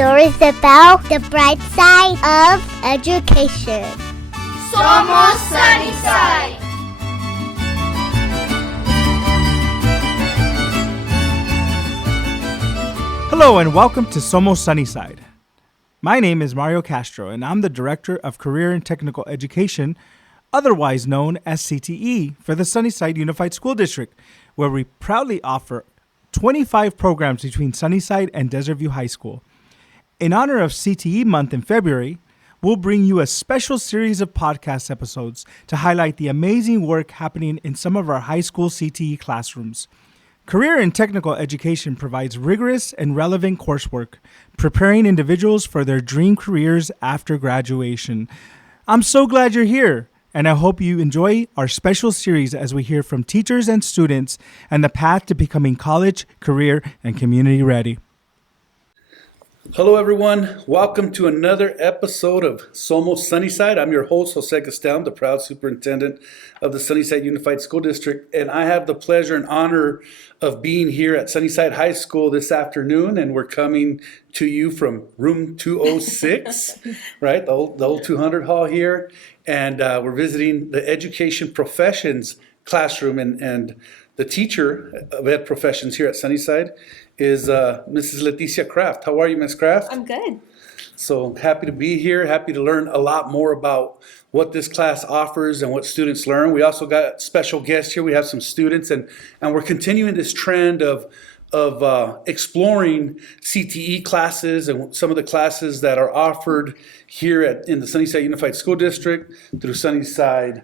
stories about the bright side of education. Somos Sunnyside! Hello and welcome to Somos Sunnyside. My name is Mario Castro and I'm the Director of Career and Technical Education, otherwise known as CTE, for the Sunnyside Unified School District, where we proudly offer 25 programs between Sunnyside and Desert View High School. In honor of CTE month in February, we'll bring you a special series of podcast episodes to highlight the amazing work happening in some of our high school CTE classrooms. Career and Technical Education provides rigorous and relevant coursework, preparing individuals for their dream careers after graduation. I'm so glad you're here, and I hope you enjoy our special series as we hear from teachers and students and the path to becoming college, career, and community ready. Hello, everyone. Welcome to another episode of Somos Sunnyside. I'm your host, Jose Castel, the proud superintendent of the Sunnyside Unified School District, and I have the pleasure and honor of being here at Sunnyside High School this afternoon, and we're coming to you from room 206, right, the old 200 hall here, and we're visiting the Education Professions classroom, and the teacher of Ed Professions here at Sunnyside is Mrs. Leticia Craft. How are you, Ms. Craft? I'm good. So happy to be here, happy to learn a lot more about what this class offers and what students learn. We also got special guests here. We have some students, and we're continuing this trend of exploring CTE classes and some of the classes that are offered here in the Sunnyside Unified School District through Sunnyside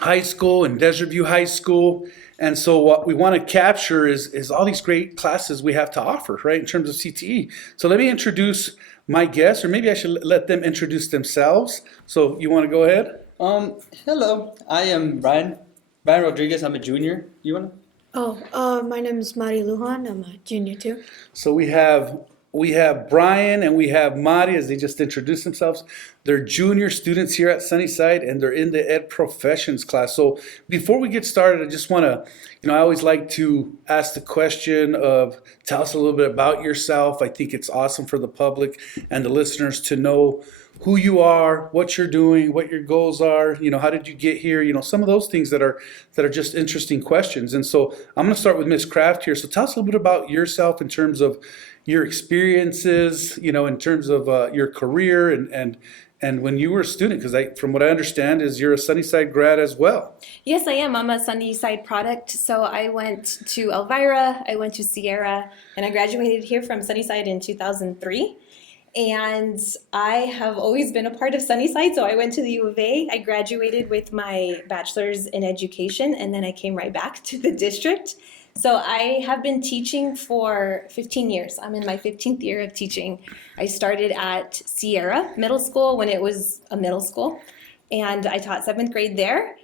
High School and Desert View High School. And so what we want to capture is all these great classes we have to offer, right, in terms of CTE. So let me introduce my guests, or maybe I should let them introduce themselves. So you want to go ahead? Hello, I am Brian Rodriguez. I'm a junior. You want to? My name is Mari Lujan. I'm a junior too. So we have Brayan and we have Mari, as they just introduced themselves. They're junior students here at Sunnyside, and they're in the Ed Professions class. So before we get started, I just want to, I always like to ask the question of, tell us a little bit about yourself. I think it's awesome for the public and the listeners to know who you are, what you're doing, what your goals are, how did you get here, some of those things that are just interesting questions. And so I'm going to start with Ms. Craft here. So tell us a little bit about yourself in terms of your experiences, in terms of your career and when you were a student, because from what I understand is you're a Sunnyside grad as well. Yes, I am. I'm a Sunnyside product. So I went to Elvira, I went to Sierra, and I graduated here from Sunnyside in 2003. And I have always been a part of Sunnyside. So I went to the U of A. I graduated with my bachelor's in education, and then I came right back to the district. So I have been teaching for 15 years. I'm in my 15th year of teaching. I started at Sierra Middle School when it was a middle school, and I taught 7th grade there.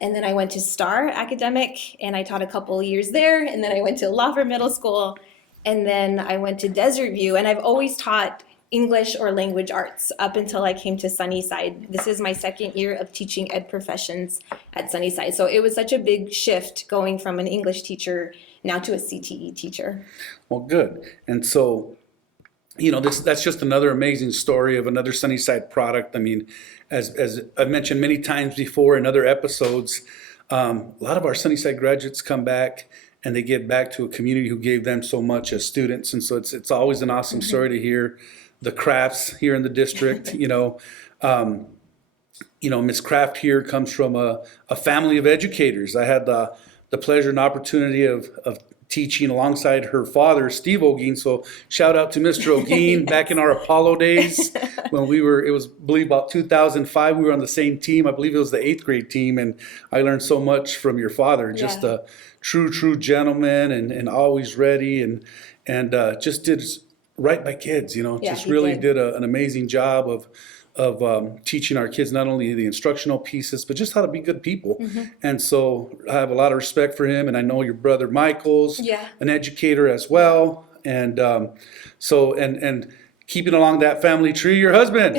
And then I went to Star Academic, and I taught a couple years there. And then I went to Lawver Middle School, and then I went to Desert View. And I've always taught English or language arts up until I came to Sunnyside. This is my 2nd year of teaching Ed Professions at Sunnyside. So it was such a big shift going from an English teacher now to a CTE teacher. Well, good. And so, that's just another amazing story of another Sunnyside product. I mean, as I've mentioned many times before in other episodes, a lot of our Sunnyside graduates come back and they get back to a community who gave them so much as students. And so it's always an awesome story to hear the Crafts here in the district. Ms. Craft here comes from a family of educators. I had the pleasure and opportunity of teaching alongside her father, Steve Ogeen. So shout out to Mr. Ogeen. Back in our Apollo days when it was, I believe, about 2005, we were on the same team. I believe it was the 8th grade team. And I learned so much from your father, just a true gentleman and always ready and just did right by kids, just really did an amazing job of teaching our kids not only the instructional pieces, but just how to be good people. And so I have a lot of respect for him, and I know your brother Michael's an educator as well. And and keeping along that family tree, your husband,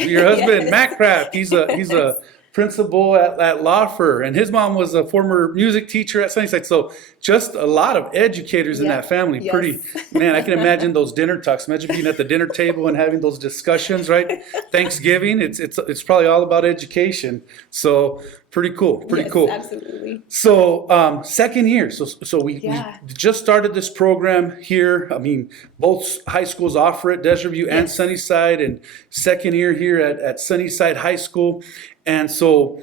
Matt Craft, he's a principal at Lawfer, and his mom was a former music teacher at Sunnyside. So just a lot of educators in Yeah. that family. Yes. Pretty, man, I can imagine those dinner talks. Imagine being at the dinner table and having those discussions, right? Thanksgiving, it's probably all about education. So pretty cool, pretty Yes, cool. absolutely. So second year, so we Yeah. just started this program here. I mean, both high schools offer it, Desert View and Yes. Sunnyside, and second year here at Sunnyside High School. And so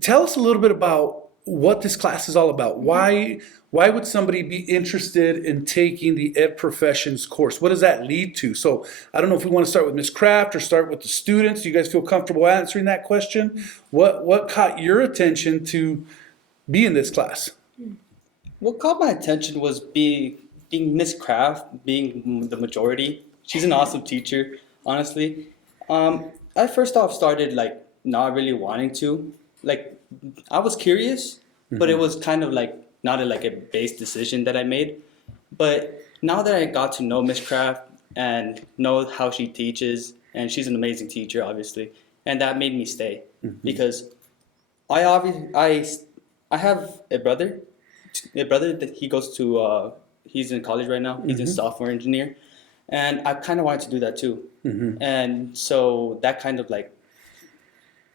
tell us a little bit about what this class is all about. Why would somebody be interested in taking the Ed Professions course? What does that lead to? So I don't know if we want to start with Ms. Craft or start with the students. Do you guys feel comfortable answering that question? What caught your attention to be in this class? What caught my attention was being Miss Craft, being the majority. She's an awesome teacher, honestly. I first off started like not really wanting to. Like I was curious, but it was kind of like not like a base decision that I made. But now that I got to know Miss Craft and know how she teaches, and she's an amazing teacher, obviously, and that made me stay because I have a brother that he goes to. He's in college right now. He's a software engineer, and I kind of wanted to do that too. And so that kind of like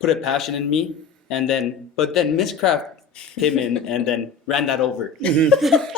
put a passion in me. And then Miss Craft came in and then ran that over.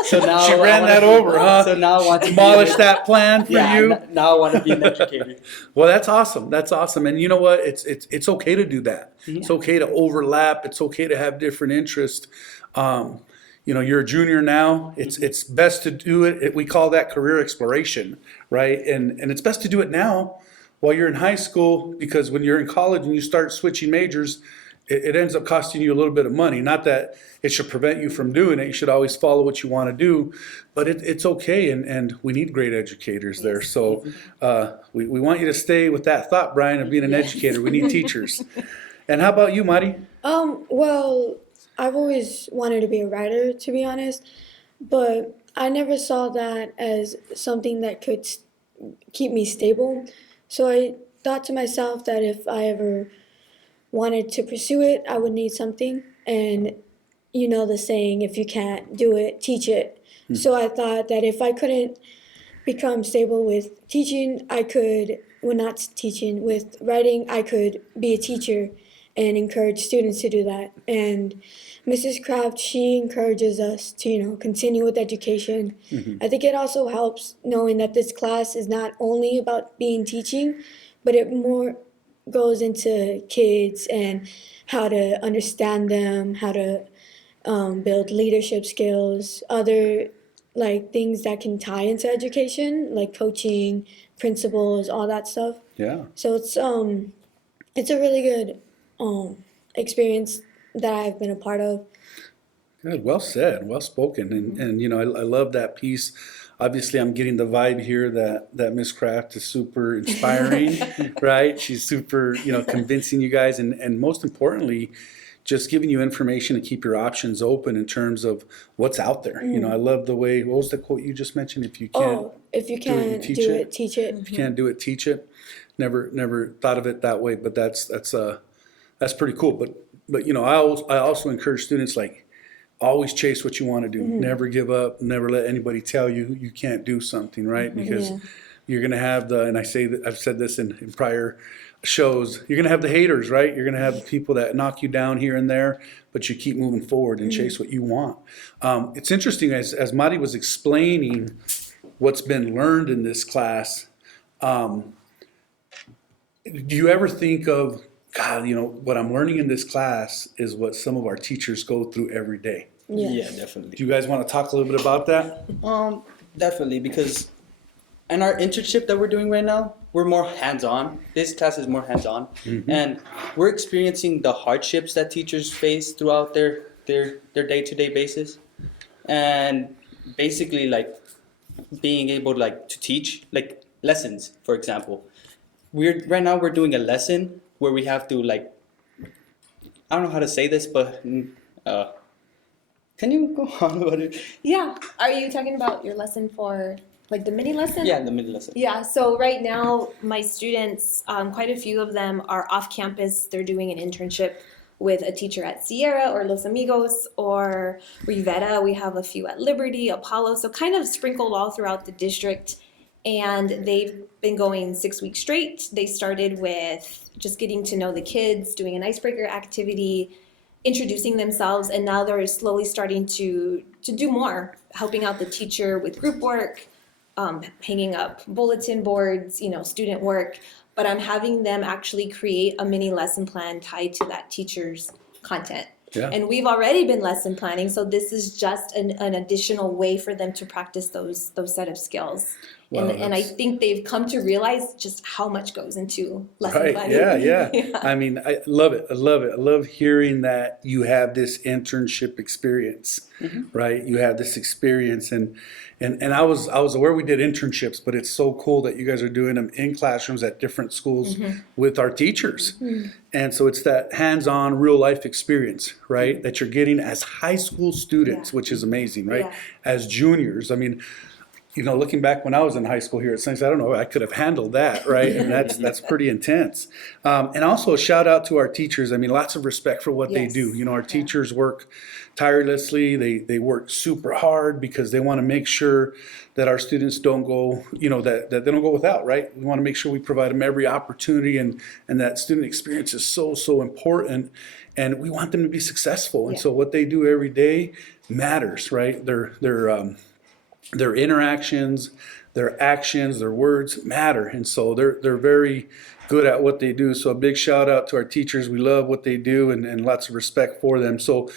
So now She ran that over, huh? So now I want to Demolish that plan for you. Now I want to be an educator. Well, that's awesome. That's awesome. And you know what? It's okay to do that. It's okay to overlap. It's okay to have different interests. You're a junior now. It's best to do it. We call that career exploration, right? And it's best to do it now while you're in high school, because when you're in college and you start switching majors, it ends up costing you a little bit of money. Not that it should prevent you from doing it. You should always follow what you want to do, but it's okay. And we need great educators there. So we want you to stay with that thought, Brian, of being an educator. We need teachers. And how about you, Mari? Well, I've always wanted to be a writer, to be honest, but I never saw that as something that could keep me stable. So I thought to myself that if I ever wanted to pursue it, I would need something. And you know the saying, if you can't do it, teach it. So I thought that if I couldn't become stable with teaching, with writing, I could be a teacher and encourage students to do that. And Mrs. Craft, she encourages us to, continue with education. I think it also helps knowing that this class is not only about teaching, but it more goes into kids and how to understand them, how to build leadership skills, other like things that can tie into education, like coaching, principles, all that stuff. Yeah. So it's a really good experience that I've been a part of. Good. Well said. Well spoken. And I love that piece. Obviously, I'm getting the vibe here that Miss Craft is super inspiring, right? She's super, convincing you guys, and most importantly, just giving you information to keep your options open in terms of what's out there. I love the way. What was the quote you just mentioned? If you can't, If you can't do it, teach it. If you can't do it, teach it. Never thought of it that way, but that's pretty cool. But I also encourage students, like, always chase what you want to do. Never give up. Never let anybody tell you you can't do something, right? Because you're going to have and I've said this in prior shows, you're going to have the haters, right? You're going to have the people that knock you down here and there, but you keep moving forward and chase what you want. It's interesting, as Mari was explaining what's been learned in this class, do you ever think of, God, what I'm learning in this class is what some of our teachers go through every day? Yes. Yeah, definitely. Do you guys want to talk a little bit about that? Definitely, because in our internship that we're doing right now, we're more hands-on. This class is more hands-on, and we're experiencing the hardships that teachers face throughout their day-to-day basis, and basically like being able to teach like lessons. For example, we're doing a lesson where we have to I don't know how to say this, but can you go on about it? Yeah. Are you talking about your lesson for the mini lesson? Yeah, the mini lesson. Yeah. So right now, my students, quite a few of them are off campus. They're doing an internship with a teacher at Sierra or Los Amigos or Rivera. We have a few at Liberty, Apollo, so kind of sprinkled all throughout the district. And they've been going 6 weeks straight. They started with just getting to know the kids, doing an icebreaker activity, introducing themselves, and now they're slowly starting to do more, helping out the teacher with group work, hanging up bulletin boards, student work. But I'm having them actually create a mini lesson plan tied to that teacher's content. Yeah. And we've already been lesson planning, so this is just an additional way for them to practice those set of skills. Wow, and I think they've come to realize just how much goes into lesson Right. planning. Yeah. I mean, I love it. I love hearing that you have this internship experience, right? You have this experience, and I was aware we did internships, but it's so cool that you guys are doing them in classrooms at different schools with our teachers. And so it's that hands-on real life experience, right? That you're getting as high school students, which is amazing, right? Yeah. As juniors. I mean, looking back when I was in high school here at Sunnyside, I don't know, I could have handled that, right? And that's pretty intense. And also a shout out to our teachers. I mean, lots of respect for what they Yes. do. Our teachers work tirelessly. They work super hard because they want to make sure that our students don't go, that they don't go without, right? We want to make sure we provide them every opportunity, and that student experience is so important. And we want them to be successful. And so what they do every day matters, right? Their interactions, their actions, their words matter. And so they're very good at what they do. So a big shout out to our teachers. We love what they do, and lots of respect for them. So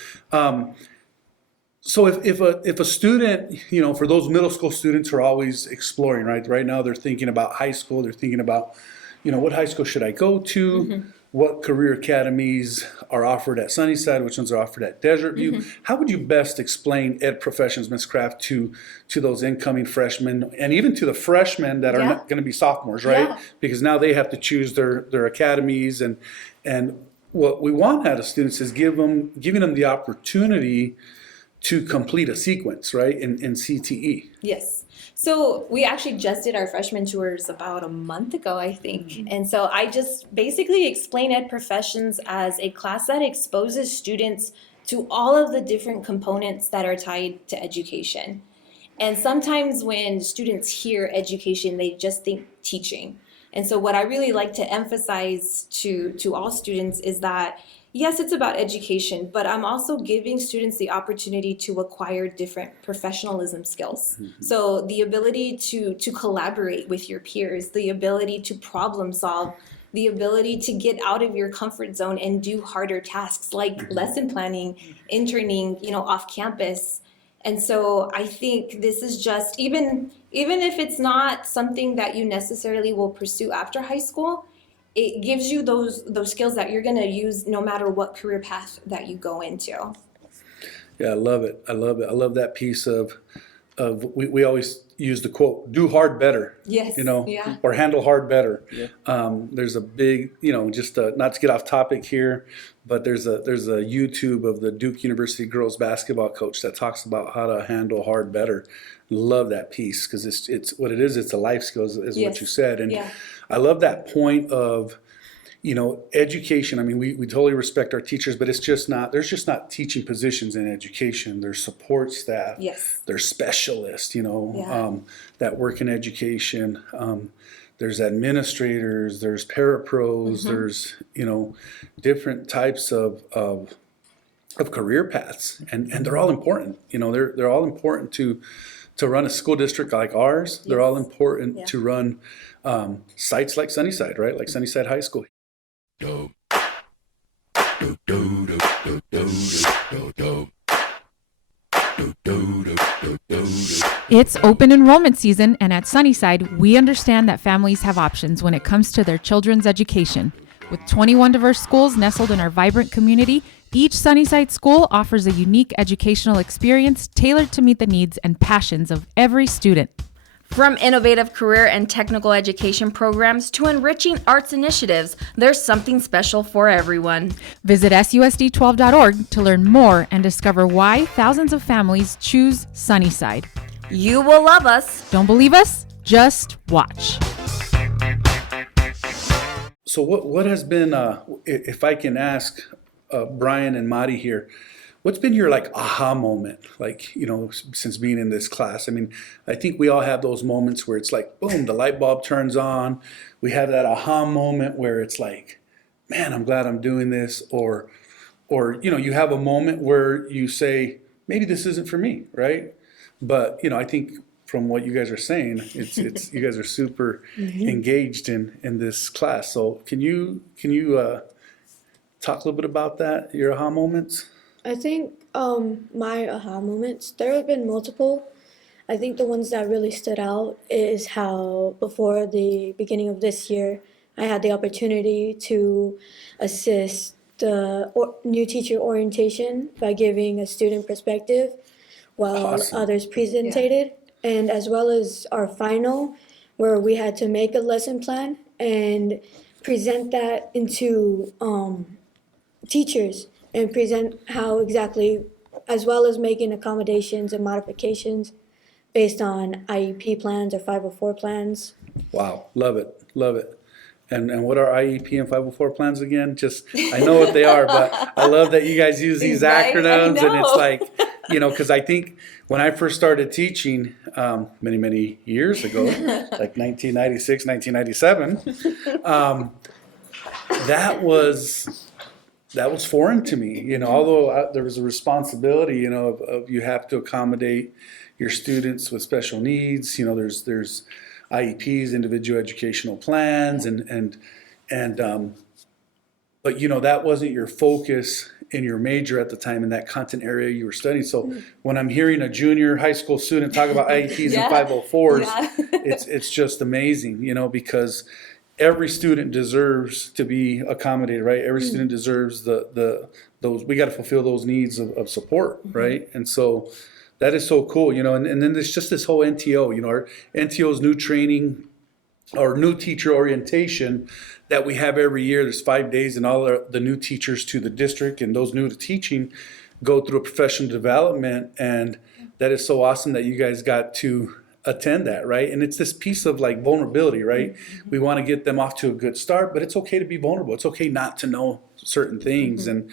if a student, for those middle school students who are always exploring, right now they're thinking about high school, they're thinking about, what high school should I go to? What career academies are offered at Sunnyside? Which ones are offered at Desert View? How would you best explain ed professions, Ms. Craft, to those incoming freshmen, and even to the freshmen that are not going to be sophomores, right? Yeah. Because now they have to choose their academies, and what we want out of students is giving them the opportunity to complete a sequence, right, in CTE. Yes. So we actually just did our freshman tours about a month ago, I think. And so I just basically explain ed professions as a class that exposes students to all of the different components that are tied to education. And sometimes when students hear education, they just think teaching. And so what I really like to emphasize to all students is that yes, it's about education, but I'm also giving students the opportunity to acquire different professionalism skills. So the ability to collaborate with your peers, the ability to problem solve, the ability to get out of your comfort zone and do harder tasks like lesson planning, interning, off campus. And so I think this is just, even if it's not something that you necessarily will pursue after high school, it gives you those skills that you're going to use no matter what career path that you go into. Yeah, I love it. I love that piece of we always use the quote, do hard better. Yes. Yeah. Or handle hard better. Yeah. There's a big, just not to get off topic here, but there's a YouTube of the Duke University girls basketball coach that talks about how to handle hard better. Love that piece because it's what it is. It's a life skill, is Yes. what you said. And Yeah. I love that point of, education. I mean, we totally respect our teachers, but there's just not teaching positions in education. There's support staff. Yes. There's specialists, Yeah. that work in education. There's administrators, there's parapros, there's, different types of career paths, and they're all important. They're all important to run a school district like ours. They're all important to run sites like Sunnyside, right? Like Sunnyside High School. It's open enrollment season, and at Sunnyside, we understand that families have options when it comes to their children's education. With 21 diverse schools nestled in our vibrant community, each Sunnyside school offers a unique educational experience tailored to meet the needs and passions of every student. From innovative career and technical education programs to enriching arts initiatives, there's something special for everyone. Visit susd12.org to learn more and discover why thousands of families choose Sunnyside. You will love us. Don't believe us? Just watch. So what has been, if I can ask, Brayan and Mari here. What's been your like aha moment, like, since being in this class? I mean, I think we all have those moments where it's like, boom, the light bulb turns on. We have that aha moment where it's like, man, I'm glad I'm doing this. Or you have a moment where you say, maybe this isn't for me, right? But, I think from what you guys are saying, it's you guys are super engaged in this class. So can you talk a little bit about that, your aha moments? I think my aha moments, there have been multiple. I think the ones that really stood out is how before the beginning of this year, I had the opportunity to assist the new teacher orientation by giving a student perspective while Awesome. others presented, and as well as our final, where we had to make a lesson plan and present that into teachers and present how exactly, as well as making accommodations and modifications based on IEP plans or 504 plans. Wow, love it, love it. And what are IEP and 504 plans again? Just, I know what they are, but I love that you guys use these Right, I acronyms, and it's know. like, because I think when I first started teaching many, many years ago, like 1996, 1997, that was foreign to me, although there was a responsibility, of you have to accommodate your students with special needs. There's IEPs, individual educational plans, but that wasn't your focus in your major at the time in that content area you were studying. So when I'm hearing a junior high school student talk about IEPs Yeah. and 504s, Yeah. it's just amazing, because every student deserves to be accommodated, right? Every student deserves those. We got to fulfill those needs of support, right? And so that is so cool, and then there's just this whole NTO, our NTO's new training or new teacher orientation that we have every year. There's 5 days, and all the new teachers to the district and those new to teaching go through a professional development. And that is so awesome that you guys got to attend that, right? And it's this piece of like vulnerability, right? We want to get them off to a good start, but it's okay to be vulnerable. It's okay not to know certain things. And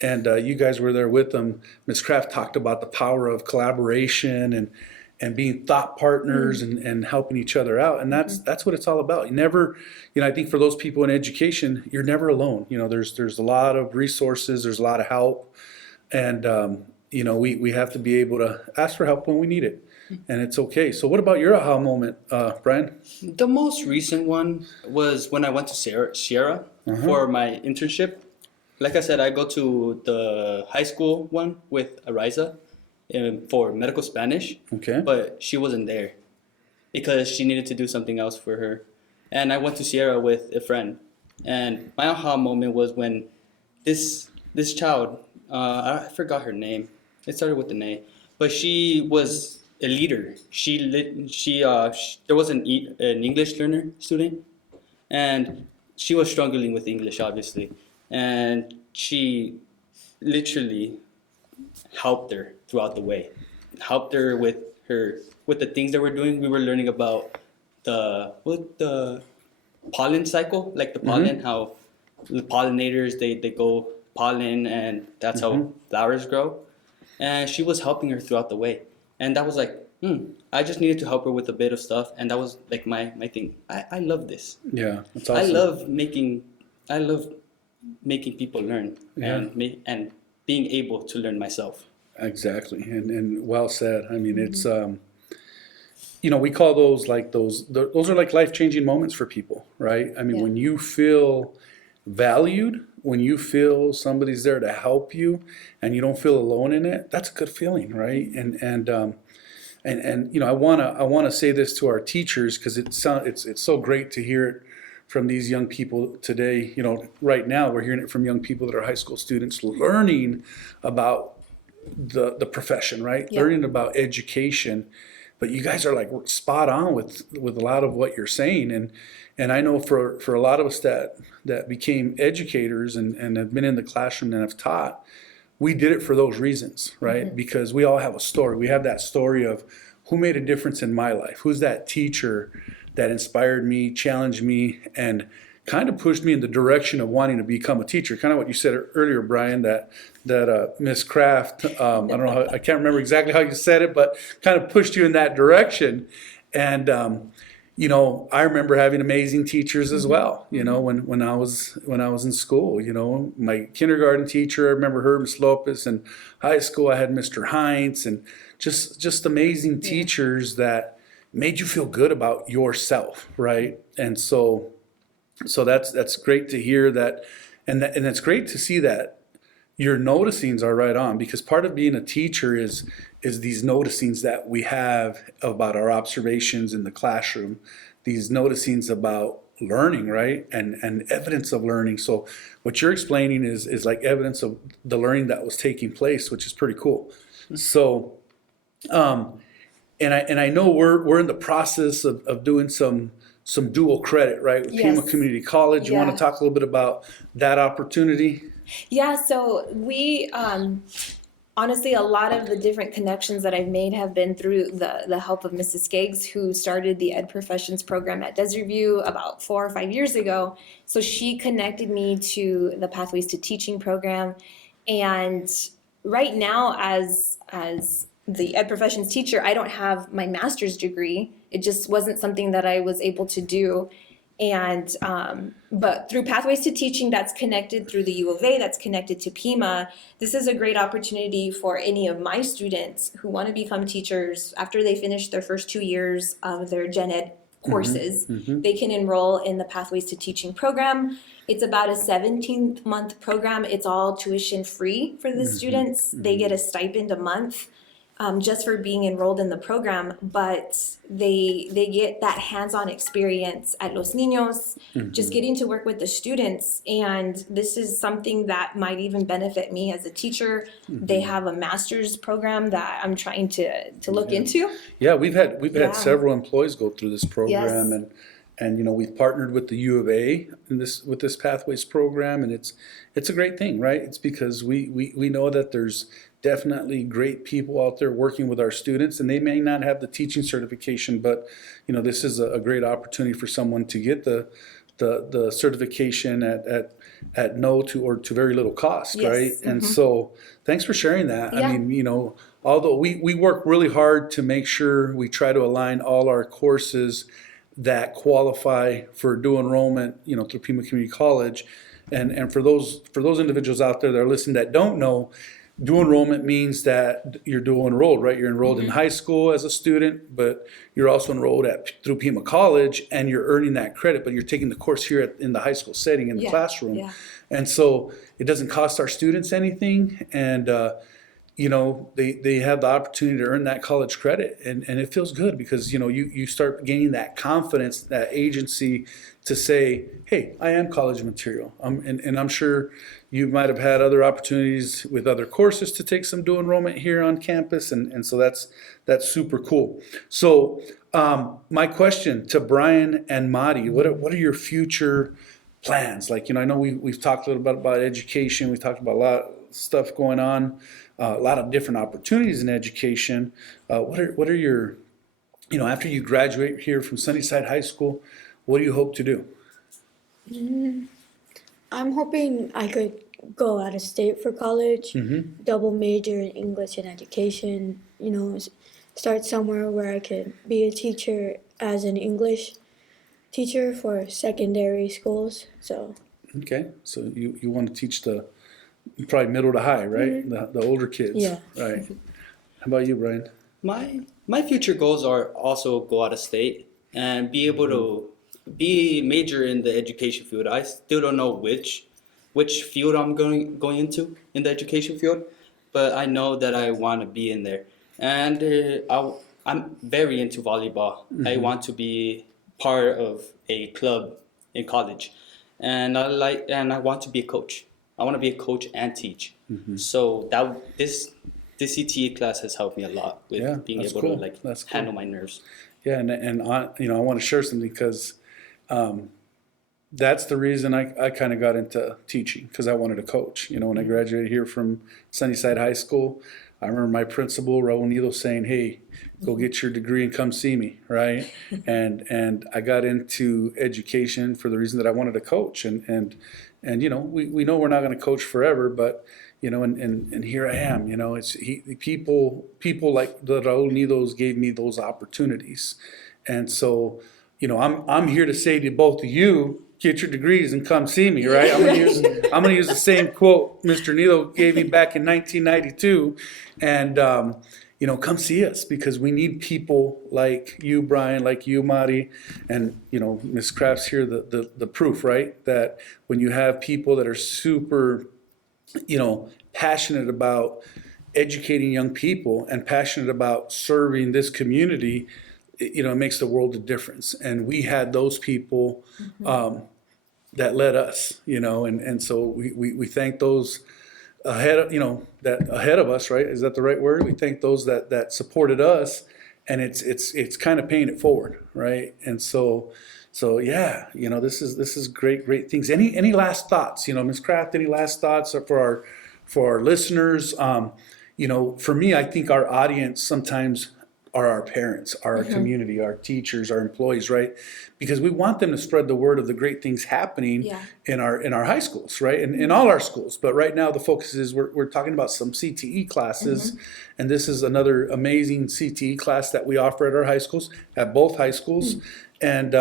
you guys were there with them. Ms. Craft talked about the power of collaboration and being thought partners and helping each other out. And that's what it's all about. You never, I think for those people in education, you're never alone. There's a lot of resources, there's a lot of help. And, we have to be able to ask for help when we need it. And it's okay. So what about your aha moment, Brian? The most recent one was when I went to Sierra for my internship. Like I said, I go to the high school one with Ariza for medical Spanish. Okay. But she wasn't there because she needed to do something else for her. And I went to Sierra with a friend. And my aha moment was when this child, I forgot her name. It started with an A. But she was a leader. There was an English learner student. And she was struggling with English, obviously. And she literally helped her throughout the way, helped her with the things that we're doing. We were learning about the pollen cycle, like the pollen, how the pollinators, they go pollen, and that's how flowers grow. And she was helping her throughout the way. And that was like, I just needed to help her with a bit of stuff. And that was like my thing. I love this. Yeah, that's awesome. I love making people learn and being able to learn myself. Exactly, and well said. I mean, it's we call those are like life-changing moments for people, right? I mean, when you feel valued, when you feel somebody's there to help you, and you don't feel alone in it, that's a good feeling, right? And I wanna say this to our teachers, because it's so great to hear it from these young people today. Right now we're hearing it from young people that are high school students learning about the profession, right? Yeah. Learning about education. But you guys are like spot on with a lot of what you're saying. And I know for a lot of us that became educators and have been in the classroom and have taught, we did it for those reasons, right? Because we all have a story. We have that story of who made a difference in my life. Who's that teacher that inspired me, challenged me, and kind of pushed me in the direction of wanting to become a teacher. Kind of what you said earlier, Brian, that Miss Craft, I don't know how, I can't remember exactly how you said it, but kind of pushed you in that direction. And you know, I remember having amazing teachers as well. You know, when I was in school, you know, my kindergarten teacher, I remember her, Miss Lopez, and high school I had Mr. Heinz, and just amazing teachers that made you feel good about yourself, right? And so that's great to hear that, and it's great to see that your noticings are right on, because part of being a teacher is these noticings that we have about our observations in the classroom, these noticings about learning, right? And evidence of learning. So what you're explaining is like evidence of the learning that was taking place, which is pretty cool. So and I know we're in the process of doing some dual credit, right? With Yes. Pima Community College. You want Yeah. to talk a little bit about that opportunity? Yeah, so we honestly, a lot of the different connections that I've made have been through the help of Mrs. Skaggs, who started the Ed Professions program at Desert View about 4 or 5 years ago. So she connected me to the Pathways to Teaching program. And right now, as the Ed Professions teacher, I don't have my master's degree. It just wasn't something that I was able to do. And but through Pathways to Teaching, that's connected through the U of A, that's connected to Pima. This is a great opportunity for any of my students who want to become teachers after they finish their first 2 years of their gen ed courses. They can enroll in the Pathways to Teaching program. It's about a 17-month program. It's all tuition free for the students. They get a stipend a month. Just for being enrolled in the program, but they get that hands-on experience at Los Niños, just getting to work with the students. And this is something that might even benefit me as a teacher. They have a master's program that I'm trying to look into. Yeah, we've had Yeah. several employees go through this program, Yes. and you know, we've partnered with the U of A with this Pathways program, and it's a great thing, right? It's because we know that there's definitely great people out there working with our students, and they may not have the teaching certification, but you know, this is a great opportunity for someone to get the certification at no to very little cost, Yes. right? And so thanks for sharing that. I Yeah. mean, you know, although we work really hard to make sure we try to align all our courses that qualify for dual enrollment, you know, through Pima Community College. And for those individuals out there that are listening that don't know, dual enrollment means that you're dual enrolled, right? You're enrolled in high school as a student, but you're also enrolled through Pima College, and you're earning that credit, but you're taking the course here in the high school setting in the Yeah, classroom. yeah. And so it doesn't cost our students anything, and you know, they have the opportunity to earn that college credit, and it feels good because, you know, you start gaining that confidence, that agency to say, hey, I am college material. And I'm sure you might have had other opportunities with other courses to take some dual enrollment here on campus, and so that's super cool. So my question to Brayan and Mari, what are your future plans? Like, you know, I know we've talked a little bit about education. We've talked about a lot of stuff going on, a lot of different opportunities in education. What are your, you know, after you graduate here from Sunnyside High School, what do you hope to do? I'm hoping I could go out of state for college, double major in English and education, you know, start somewhere where I could be a teacher as an English teacher for secondary schools. So Okay, so you want to teach probably middle to high, right? The older kids. Yeah. Right. How about you, Brian? My future goals are also go out of state and be able to be major in the education field. I still don't know which field I'm going into in the education field, but I know that I want to be in there. And I'm very into volleyball. I want to be part of a club in college, and I want to be a coach. I want to be a coach and teach. So this CTE class has helped me a lot with being that's able cool. to That's cool. handle my nerves. Yeah, and you know, I want to share something because that's the reason I kind of got into teaching, because I wanted to coach. You know, when I graduated here from Sunnyside High School, I remember my principal, Raul Nido, saying, hey, go get your degree and come see me, right? And I got into education for the reason that I wanted to coach. And you know, we know we're not going to coach forever, but, you know, and here I am, you know, people like the Raul Nidos gave me those opportunities. And so, you know, I'm here to say to both of you, get your degrees and come see me, right? I'm gonna use the same quote Mr. Nido gave me back in 1992, and you know, come see us, because we need people like you, Brian, like you, Mari, and you know, Ms. Craft's here, the proof, right? That when you have people that are super, you know, passionate about educating young people and passionate about serving this community, you know, it makes the world a difference. And we had those people that led us, you know, and so we thank those ahead of, you know, that ahead of us, right? Is that the right word? We thank those that supported us, and it's kind of paying it forward, right? And so yeah, you know, this is great things. Any last thoughts, you know, Ms. Craft? Any last thoughts for our listeners? You know, for me, I think our audience sometimes are our parents, our community, our teachers, our employees, right? Because we want them to spread the word of the great things happening in our high schools, right? And in all our schools. But right now the focus is we're talking about some CTE classes, and this is another amazing CTE class that we offer at our high schools, at both high schools. And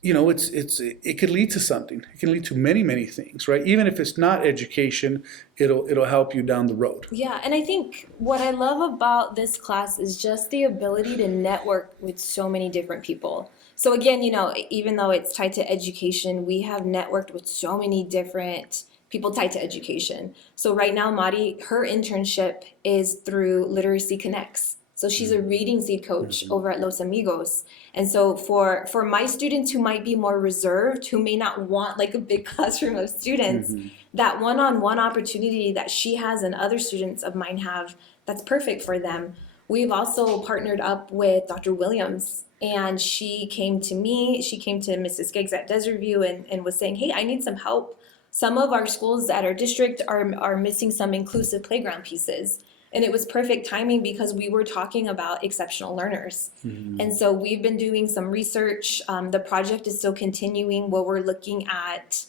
you know, it could lead to something. It can lead to many things, right? Even if it's not education, it'll help you down the road. Yeah, and I think what I love about this class is just the ability to network with so many different people. So again, you know, even though it's tied to education, we have networked with so many different people tied to education. So right now, Mari, her internship is through Literacy Connects. So she's a reading seed coach over at Los Amigos. And so for my students who might be more reserved, who may not want like a big classroom of students, that one-on-one opportunity that she has and other students of mine have, that's perfect for them. We've also partnered up with Dr. Williams, and she came to me, she came to Mrs. Skeggs at Desert View and was saying, hey, I need some help. Some of our schools at our district are missing some inclusive playground pieces. And it was perfect timing because we were talking about exceptional learners. And so we've been doing some research. The project is still continuing where we're looking at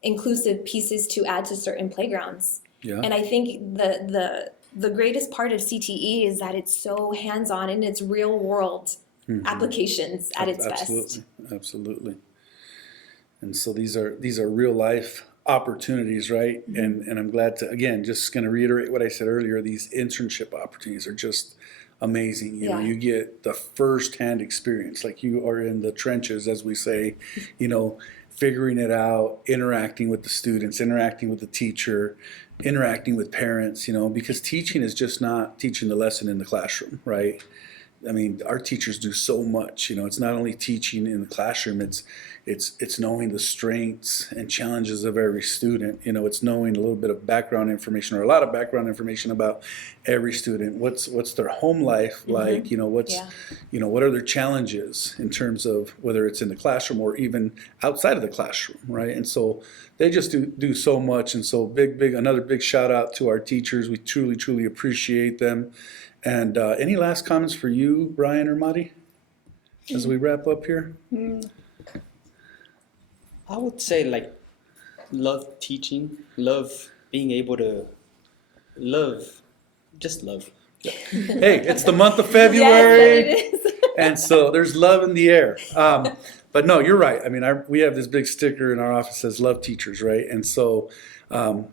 inclusive pieces to add to certain playgrounds. Yeah. And I think the greatest part of CTE is that it's so hands-on and it's real world applications at its best. Absolutely. And so these are real life opportunities, right? And I'm glad to, again, just going to reiterate what I said earlier, these internship opportunities are just amazing. You know, you get the first-hand experience, like you are in the trenches, as we say, you know, figuring it out, interacting with the students, interacting with the teacher, interacting with parents, you know, because teaching is just not teaching the lesson in the classroom, right? I mean, our teachers do so much, you know, it's not only teaching in the classroom, it's knowing the strengths and challenges of every student. You know, it's knowing a little bit of background information or a lot of background information about every student. What's their home life like? You know, what are their challenges in terms of whether it's in the classroom or even outside of the classroom, right? And so they just do so much. And so another big shout out to our teachers. We truly appreciate them. And any last comments for you, Brian or Mari, as we wrap up here? I would say, like, love teaching, love being able to just love. Hey, it's the month of February, Yes, it is. and so there's love in the air. But no, you're right. I mean, we have this big sticker in our office that says "Love Teachers," right? And so,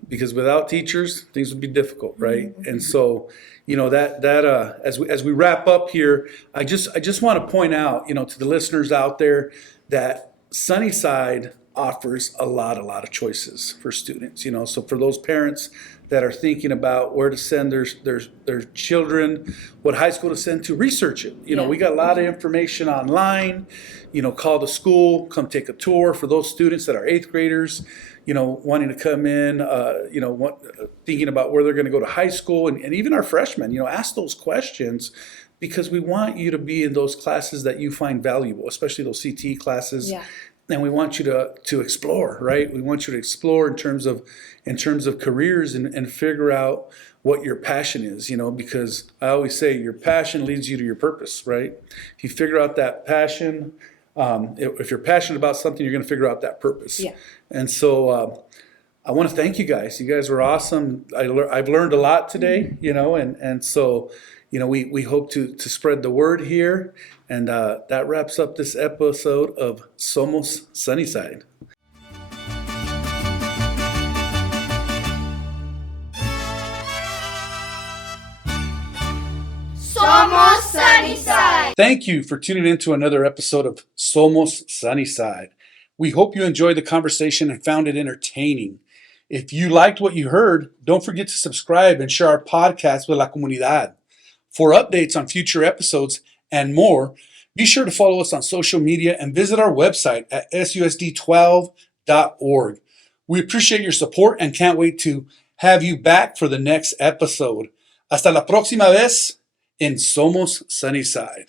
because without teachers, things would be difficult, right? And so, you know, as we wrap up here, I just want to point out, you know, to the listeners out there that Sunnyside offers a lot of choices for students, you know. So for those parents that are thinking about where to send their children, what high school to send to, research it. You know, we got a lot of information online. You know, call the school, come take a tour. For those students that are 8th graders, you know, wanting to come in, you know, thinking about where they're going to go to high school, and even our freshmen, you know, ask those questions, because we want you to be in those classes that you find valuable, especially those CTE classes. and we want you to explore, right? We want you to explore in terms of careers and figure out what your passion is, because I always say your passion leads you to your purpose, right? If you figure out that passion, if you're passionate about something, you're going to figure out that purpose. Yeah. And so I want to thank you guys. You guys were awesome. I've learned a lot today, and so we hope to spread the word here. And that wraps up this episode of Somos Sunnyside. Somos Sunnyside. Thank you for tuning in to another episode of Somos Sunnyside. We hope you enjoyed the conversation and found it entertaining. If you liked what you heard, don't forget to subscribe and share our podcast with la comunidad. For updates on future episodes and more, be sure to follow us on social media and visit our website at susd12.org. We appreciate your support and can't wait to have you back for the next episode. Hasta la próxima vez en Somos Sunnyside.